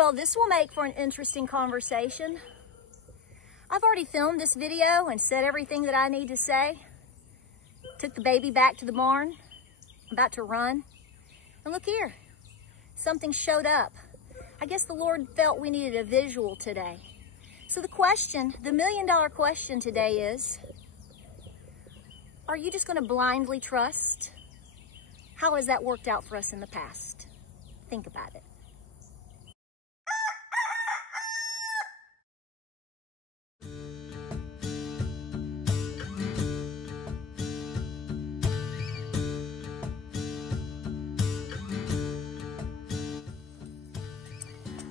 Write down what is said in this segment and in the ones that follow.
Well, this will make for an interesting conversation. I've already filmed this video and said everything that I need to say. Took the baby back to the barn, about to run. And look here, something showed up. I guess the Lord felt we needed a visual today. So the question, the million-dollar question today is, are you just gonna blindly trust? How has that worked out for us in the past? Think about it.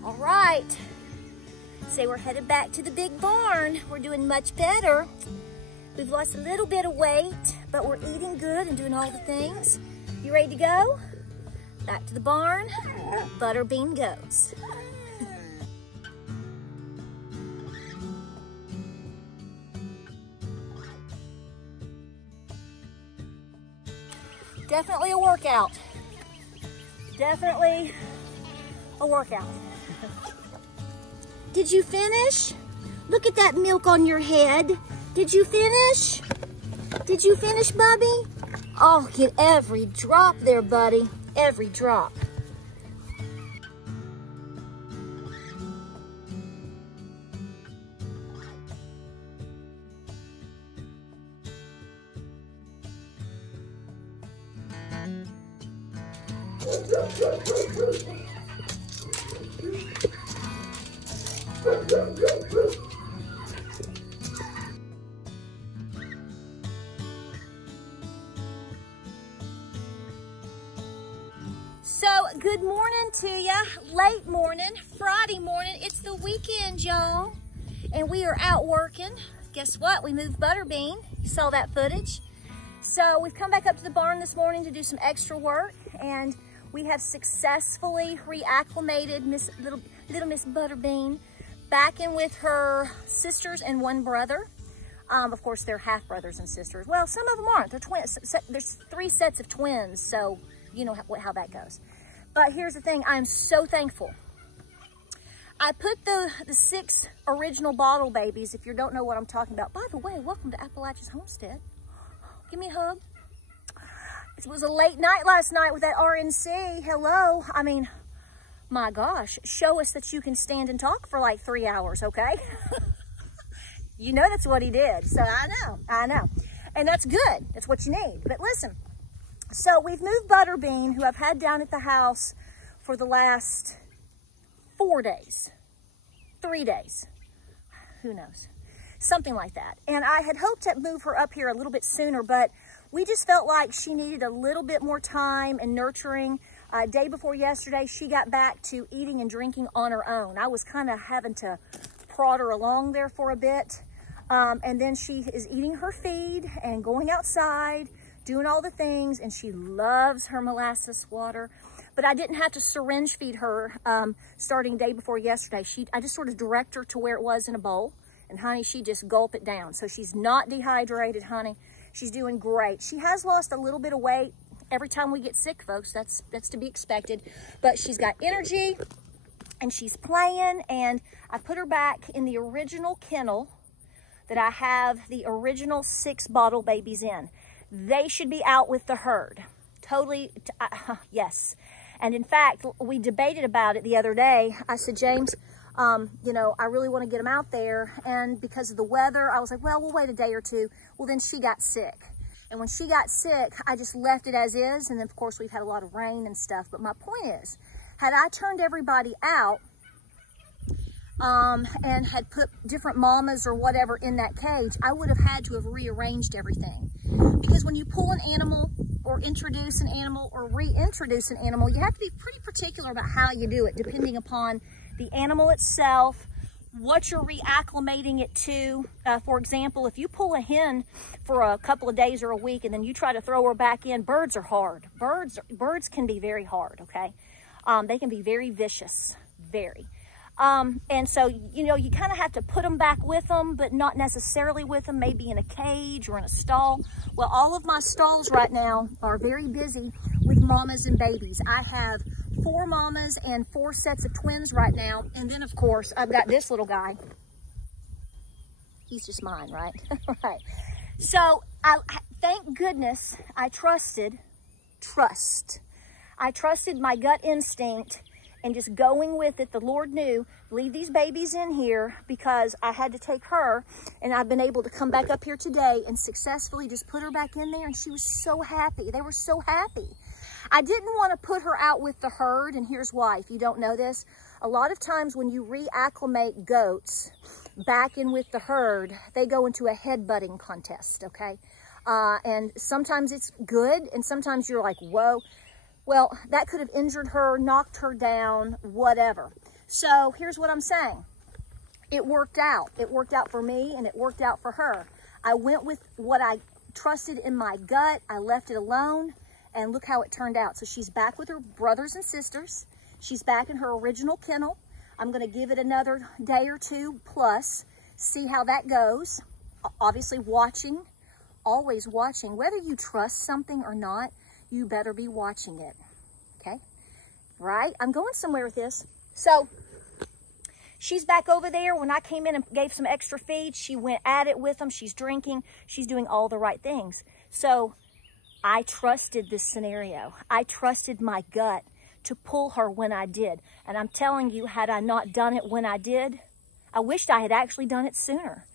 All right, say we're headed back to the big barn. We're doing much better. We've lost a little bit of weight, but we're eating good and doing all the things. You ready to go? Back to the barn, Butterbean goes. Definitely a workout. Definitely a workout. Did you finish? Look at that milk on your head. Did you finish? Did you finish, Bubby? Oh, get every drop there, buddy. Every drop. So, good morning to ya. Late morning, Friday morning. It's the weekend, y'all. And we are out working. Guess what? We moved Butterbean. You saw that footage. So, we've come back up to the barn this morning to do some extra work. And we have successfully reacclimated little Miss Butterbean back in with her sisters and one brother. Of course, they're half brothers and sisters. Well, some of them aren't. They're twins. There's 3 sets of twins, so you know how that goes. But here's the thing, I'm so thankful. I put the 6 original bottle babies, if you don't know what I'm talking about. By the way, welcome to Appalachia's Homestead. Give me a hug. It was a late night last night with that RNC. Hello. I mean, my gosh, show us that you can stand and talk for like 3 hours, okay? You know that's what he did. So I know. And that's good. That's what you need. But listen, so we've moved Butterbean, who I've had down at the house for the last 4 days, 3 days, who knows, something like that. And I had hoped to move her up here a little bit sooner, but we just felt like she needed a little bit more time and nurturing. Day before yesterday, she got back to eating and drinking on her own. I was kind of having to prod her along there for a bit. And then she is eating her feed and going outside, doing all the things, and she loves her molasses water. But I didn't have to syringe feed her starting day before yesterday. I just sort of direct her to where it was in a bowl, and honey, she just gulp it down. So she's not dehydrated, honey. She's doing great. She has lost a little bit of weight every time we get sick, folks. That's to be expected. But she's got energy, and she's playing, and I put her back in the original kennel that I have the original 6 bottle babies in. They should be out with the herd. Totally, yes. And in fact, we debated about it the other day. I said, James, you know, I really want to get them out there. And because of the weather, I was like, well, we'll wait a day or 2. Well, then she got sick. And when she got sick, I just left it as is. And then, of course, we've had a lot of rain and stuff. But my point is, had I turned everybody out and had put different mamas or whatever in that cage, I would have had to have rearranged everything. Because when you pull an animal or introduce an animal or reintroduce an animal, you have to be pretty particular about how you do it, depending upon the animal itself, what you're reacclimating it to. For example, if you pull a hen for a couple of days or a week and then you try to throw her back in, birds are hard. Birds can be very hard, okay? They can be very vicious, very. And so, you know, you kind of have to put them back with them, but not necessarily with them, maybe in a cage or in a stall. Well, all of my stalls right now are very busy with mamas and babies. I have 4 mamas and 4 sets of twins right now. And then, of course, I've got this little guy. He's just mine, right? Right. So, thank goodness I trusted my gut instinct and just going with it. The Lord knew, leave these babies in here because I had to take her, and I've been able to come back up here today and successfully just put her back in there, and she was so happy. They were so happy. I didn't want to put her out with the herd, and here's why. If you don't know this, a lot of times when you reacclimate goats back in with the herd, they go into a headbutting contest, okay? And sometimes it's good, and sometimes you're like, whoa. Well, that could have injured her, knocked her down, whatever. So here's what I'm saying. It worked out. It worked out for me, and it worked out for her. I went with what I trusted in my gut. I left it alone, and look how it turned out. So she's back with her brothers and sisters. She's back in her original kennel. I'm going to give it another day or 2 plus, see how that goes. Obviously watching, always watching. Whether you trust something or not, you better be watching it, okay? Right? I'm going somewhere with this. So she's back over there. When I came in and gave some extra feed, she went at it with them. She's drinking. She's doing all the right things. So I trusted this scenario. I trusted my gut to pull her when I did. And I'm telling you, had I not done it when I did, I wished I had actually done it sooner.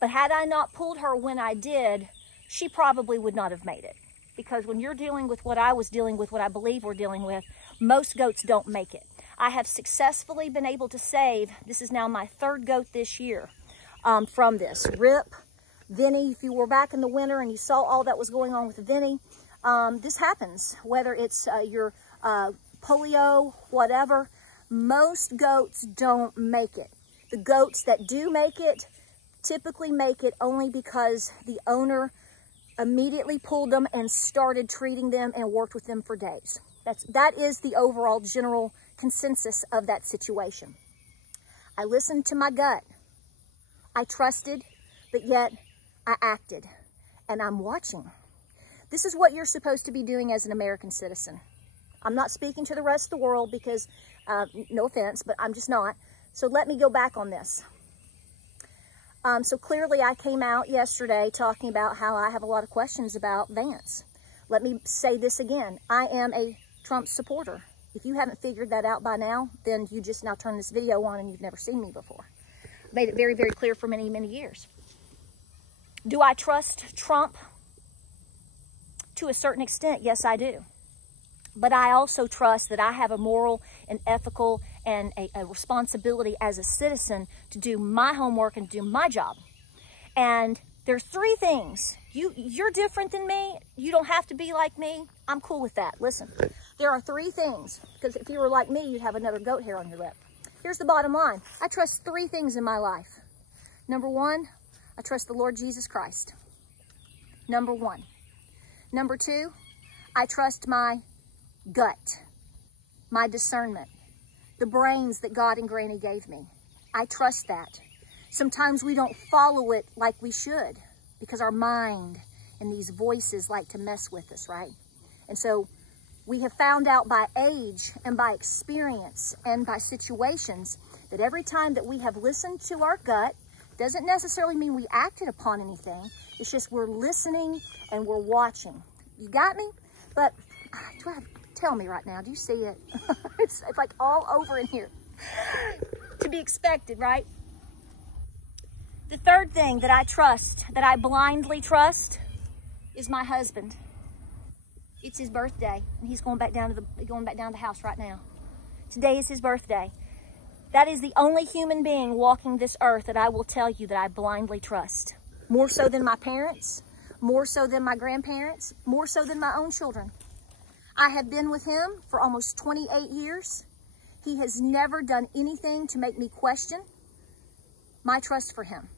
But had I not pulled her when I did, she probably would not have made it. Because when you're dealing with what I was dealing with, what I believe we're dealing with, most goats don't make it. I have successfully been able to save, this is now my 3rd goat this year, from this. Rip, Vinny, if you were back in the winter and you saw all that was going on with Vinny, this happens. Whether it's your polio, whatever, most goats don't make it. The goats that do make it typically make it only because the owner immediately pulled them and started treating them and worked with them for days. That is the overall general consensus of that situation. I listened to my gut. I trusted, but yet I acted. And I'm watching. This is what you're supposed to be doing as an American citizen. I'm not speaking to the rest of the world because, no offense, but I'm just not. So let me go back on this. So clearly I came out yesterday talking about how I have a lot of questions about Vance. Let me say this again. I am a Trump supporter. If you haven't figured that out by now, then you just now turn this video on and you've never seen me before. Made it very, very clear for many, many years. Do I trust Trump? To a certain extent, yes, I do. But I also trust that I have a moral and ethical and a responsibility as a citizen to do my homework and do my job. And there's 3 things. You're different than me. You don't have to be like me. I'm cool with that. Listen, there are 3 things, because if you were like me, you'd have another goat hair on your lip. Here's the bottom line. I trust 3 things in my life. Number 1, I trust the Lord Jesus Christ. Number 1. Number 2, I trust my gut, my discernment, the brains that God and Granny gave me. I trust that. Sometimes we don't follow it like we should because our mind and these voices like to mess with us, right? And so we have found out by age and by experience and by situations that every time that we have listened to our gut, doesn't necessarily mean we acted upon anything. It's just we're listening and we're watching. You got me? But tell me right now, do you see it? It's like all over in here. To be expected, right? The 3rd thing that I trust, that I blindly trust, is my husband. It's his birthday, and he's going back down to the house right now. Today is his birthday. That is the only human being walking this earth that I will tell you that I blindly trust. More so than my parents, more so than my grandparents, more so than my own children. I have been with him for almost 28 years. He has never done anything to make me question my trust for him.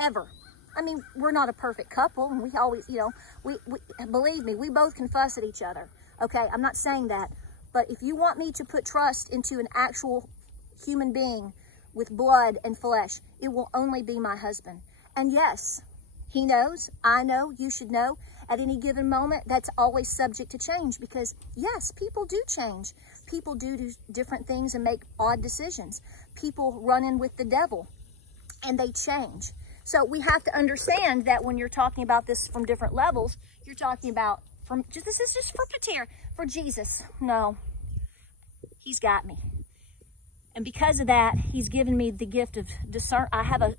Ever. I mean, we're not a perfect couple, and we always, we believe me, we both can fuss at each other. Okay, I'm not saying that. But if you want me to put trust into an actual human being with blood and flesh, it will only be my husband. And yes, he knows, I know, you should know, at any given moment, that's always subject to change because, yes, people do change. People do different things and make odd decisions. People run in with the devil and they change. So we have to understand that when you're talking about this from different levels, you're talking about this is just for Patara, for Jesus. No, he's got me. And because of that, he's given me the gift of discernment.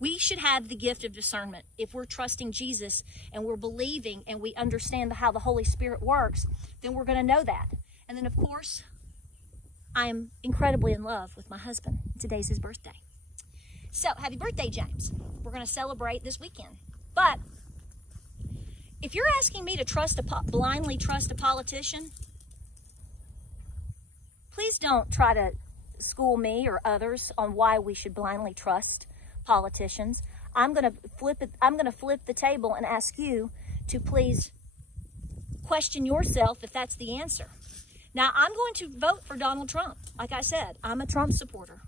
We should have the gift of discernment. If we're trusting Jesus and we're believing and we understand how the Holy Spirit works, then we're going to know that. And then, of course, I am incredibly in love with my husband. Today's his birthday. So, happy birthday, James. We're going to celebrate this weekend. But if you're asking me to blindly trust a politician, please don't try to school me or others on why we should blindly trust politicians. I'm going to flip the table and ask you to please question yourself if that's the answer. Now, I'm going to vote for Donald Trump. Like I said, I'm a Trump supporter.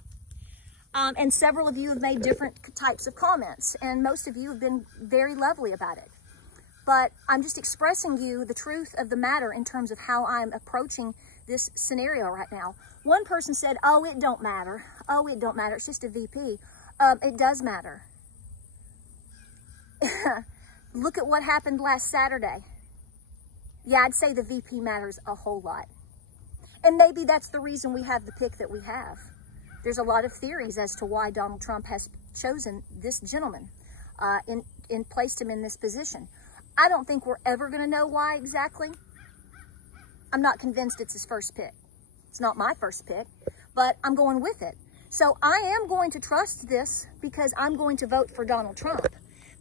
And several of you have made different types of comments, and most of you have been very lovely about it. But I'm just expressing you the truth of the matter in terms of how I'm approaching this scenario right now. One person said, oh, it don't matter. Oh, it don't matter. It's just a VP. It does matter. Look at what happened last Saturday. Yeah, I'd say the VP matters a whole lot. And maybe that's the reason we have the pick that we have. There's a lot of theories as to why Donald Trump has chosen this gentleman and placed him in this position. I don't think we're ever going to know why exactly. I'm not convinced it's his first pick. It's not my first pick, but I'm going with it. So I am going to trust this because I'm going to vote for Donald Trump.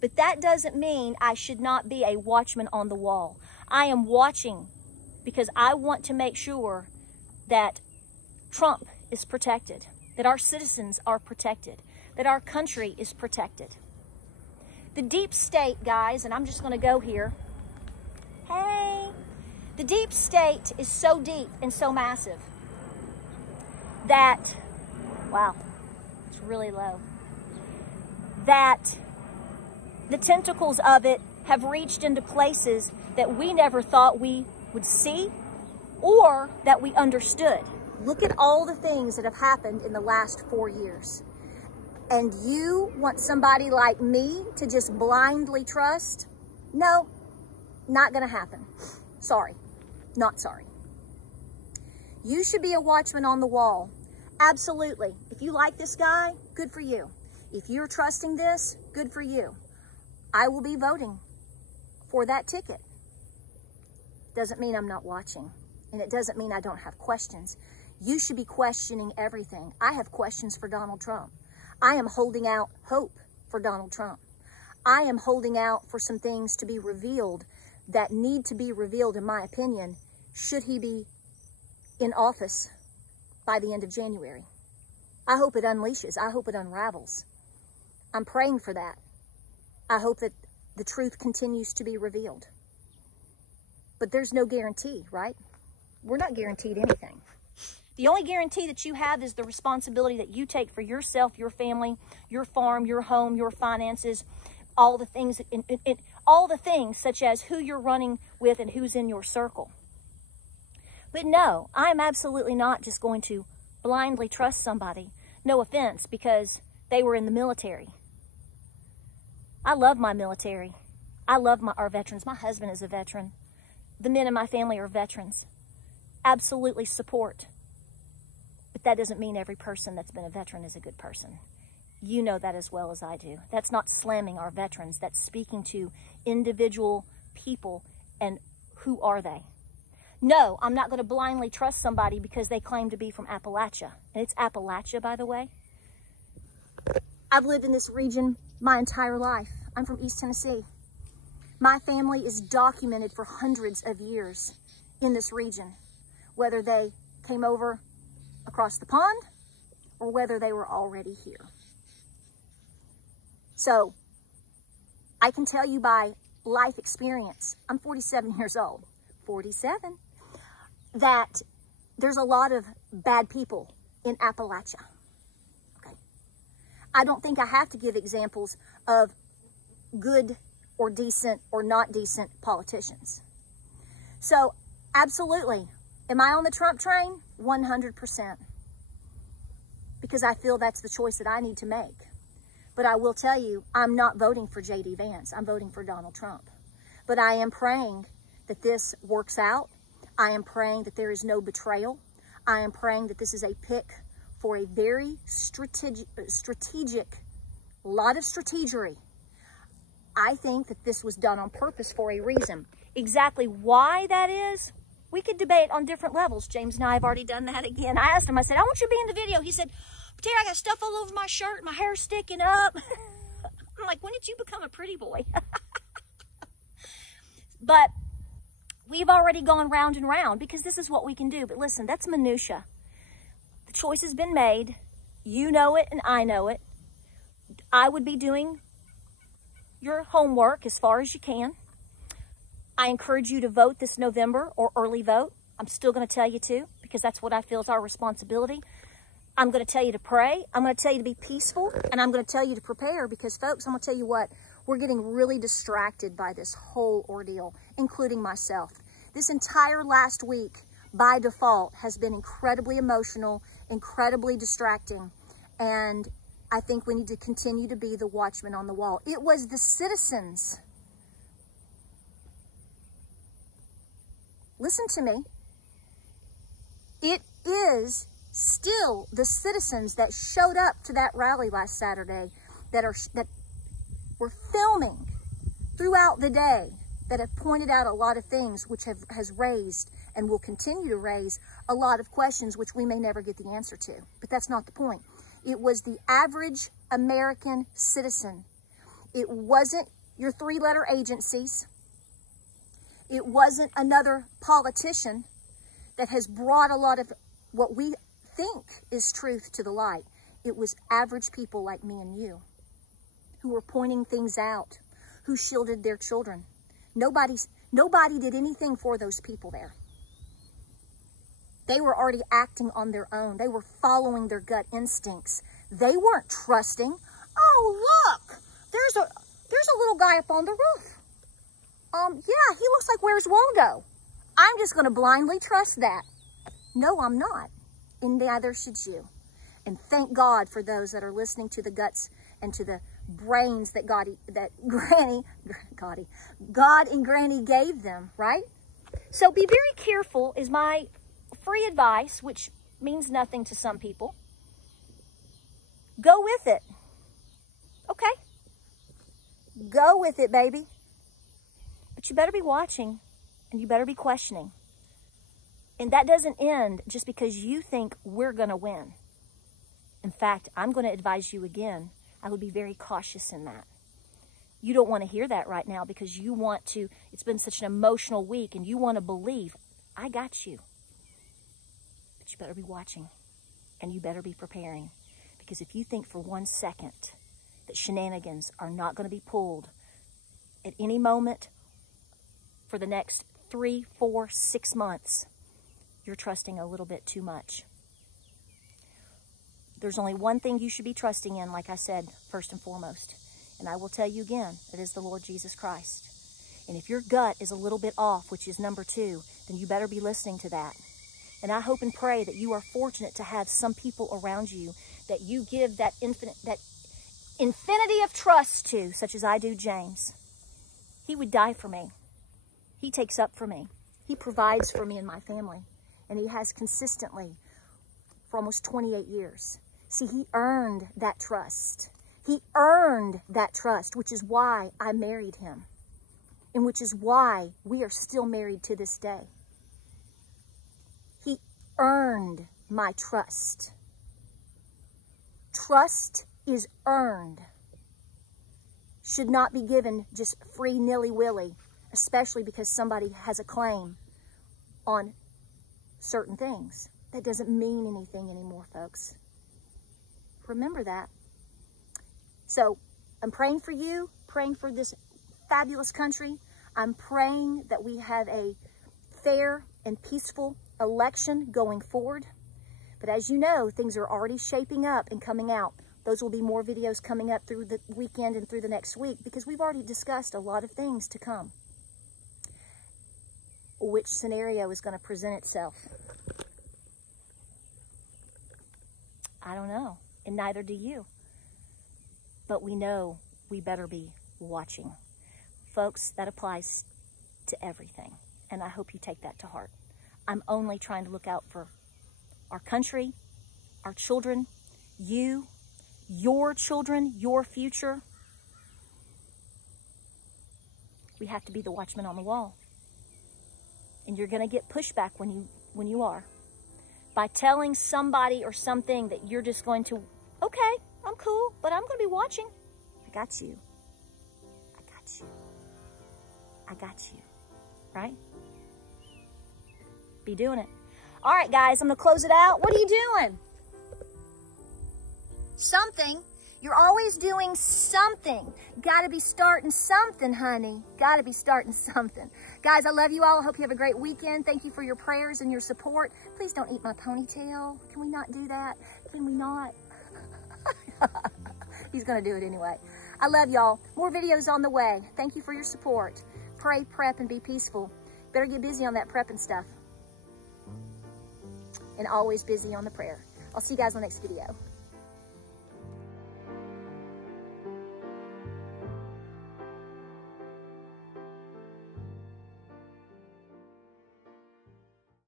But that doesn't mean I should not be a watchman on the wall. I am watching because I want to make sure that Trump is protected, that our citizens are protected, that our country is protected. The deep state, guys, and I'm just going to go here. Hey, the deep state is so deep and so massive that, wow, it's really low, that the tentacles of it have reached into places that we never thought we would see or that we understood. Look at all the things that have happened in the last 4 years. And you want somebody like me to just blindly trust? No, not going to happen. Sorry, not sorry. You should be a watchman on the wall. Absolutely. If you like this guy, good for you. If you're trusting this, good for you. I will be voting for that ticket. Doesn't mean I'm not watching. And it doesn't mean I don't have questions. You should be questioning everything. I have questions for Donald Trump. I am holding out hope for Donald Trump. I am holding out for some things to be revealed that need to be revealed, in my opinion, should he be in office by the end of January. I hope it unleashes. I hope it unravels. I'm praying for that. I hope that the truth continues to be revealed. But there's no guarantee, right? We're not guaranteed anything. The only guarantee that you have is the responsibility that you take for yourself, your family, your farm, your home, your finances, all the things, all the things such as who you're running with and who's in your circle. But no, I'm absolutely not just going to blindly trust somebody. No offense, because they were in the military. I love my military. I love our veterans. My husband is a veteran. The men in my family are veterans. Absolutely support. But that doesn't mean every person that's been a veteran is a good person. You know that as well as I do. That's not slamming our veterans. That's speaking to individual people and who are they. No, I'm not going to blindly trust somebody because they claim to be from Appalachia. And it's Appalachia, by the way. I've lived in this region my entire life. I'm from East Tennessee. My family is documented for hundreds of years in this region, whether they came over across the pond or whether they were already here. So I can tell you by life experience, I'm 47 years old, 47, that there's a lot of bad people in Appalachia. Okay. I don't think I have to give examples of good or decent or not decent politicians. So absolutely, am I on the Trump train? 100%. Because I feel that's the choice that I need to make. But I will tell you, I'm not voting for J.D. Vance. I'm voting for Donald Trump. But I am praying that this works out. I am praying that there is no betrayal. I am praying that this is a pick for a very strategic, lot of strategery. I think that this was done on purpose for a reason. Exactly why that is, we could debate on different levels. James and I have already done that again. I asked him, I said, I want you to be in the video. He said, Patara, I got stuff all over my shirt. My hair's sticking up. I'm like, when did you become a pretty boy? But we've already gone round and round because this is what we can do. But listen, that's minutia. The choice has been made. You know it and I know it. I would be doing your homework as far as you can. I encourage you to vote this November or early vote. I'm still going to tell you to because that's what I feel is our responsibility. I'm going to tell you to pray. I'm going to tell you to be peaceful. And I'm going to tell you to prepare because, folks, I'm going to tell you what, we're getting really distracted by this whole ordeal, including myself. This entire last week, by default, has been incredibly emotional, incredibly distracting. And I think we need to continue to be the watchman on the wall. It was the citizens. Listen to me. It is still the citizens that showed up to that rally last Saturday that were filming throughout the day that have pointed out a lot of things which has raised and will continue to raise a lot of questions which we may never get the answer to. But that's not the point. It was the average American citizen. It wasn't your three-letter agencies. It wasn't another politician that has brought a lot of what we think is truth to the light. It was average people like me and you who were pointing things out, who shielded their children. Nobody did anything for those people there. They were already acting on their own. They were following their gut instincts. They weren't trusting. Oh, look, there's a little guy up on the roof. Yeah, he looks like Where's Waldo. I'm just going to blindly trust that. No, I'm not. And neither should you. And thank God for those that are listening to the guts and to the brains that God and Granny gave them, right? So be very careful is my free advice, which means nothing to some people. Go with it. Okay? Go with it, baby. But you better be watching and you better be questioning. And that doesn't end just because you think we're going to win. In fact, I'm going to advise you again. I would be very cautious in that. You don't want to hear that right now because you want to, it's been such an emotional week and you want to believe, I got you. But you better be watching and you better be preparing. Because if you think for 1 second that shenanigans are not going to be pulled at any moment for the next 3, 4, 6 months, you're trusting a little bit too much. There's only one thing you should be trusting in, like I said, first and foremost. And I will tell you again, it is the Lord Jesus Christ. And if your gut is a little bit off, which is number 2, then you better be listening to that. And I hope and pray that you are fortunate to have some people around you that you give that infinity of trust to, such as I do James. He would die for me. He takes up for me. He provides for me and my family. And he has consistently for almost 28 years. See, he earned that trust. He earned that trust, which is why I married him. And which is why we are still married to this day. He earned my trust. Trust is earned. Should not be given just free nilly-willy, especially because somebody has a claim on certain things. That doesn't mean anything anymore, folks. Remember that. So I'm praying for you, praying for this fabulous country. I'm praying that we have a fair and peaceful election going forward. But as you know, things are already shaping up and coming out. Those will be more videos coming up through the weekend and through the next week because we've already discussed a lot of things to come. Which scenario is going to present itself? I don't know, and neither do you. But we know we better be watching. Folks, that applies to everything, and I hope you take that to heart. I'm only trying to look out for our country, our children, you, your children, your future. We have to be the watchman on the wall. And you're going to get pushback when you are. By telling somebody or something that you're just going to, okay, I'm cool, but I'm going to be watching. I got you. I got you. I got you. Right? Be doing it. All right, guys, I'm going to close it out. What are you doing? Something. You're always doing something. Got to be starting something, honey. Got to be starting something. Guys, I love you all. I hope you have a great weekend. Thank you for your prayers and your support. Please don't eat my ponytail. Can we not do that? Can we not? He's going to do it anyway. I love y'all. More videos on the way. Thank you for your support. Pray, prep, and be peaceful. Better get busy on that prep and stuff. And always busy on the prayer. I'll see you guys on the next video.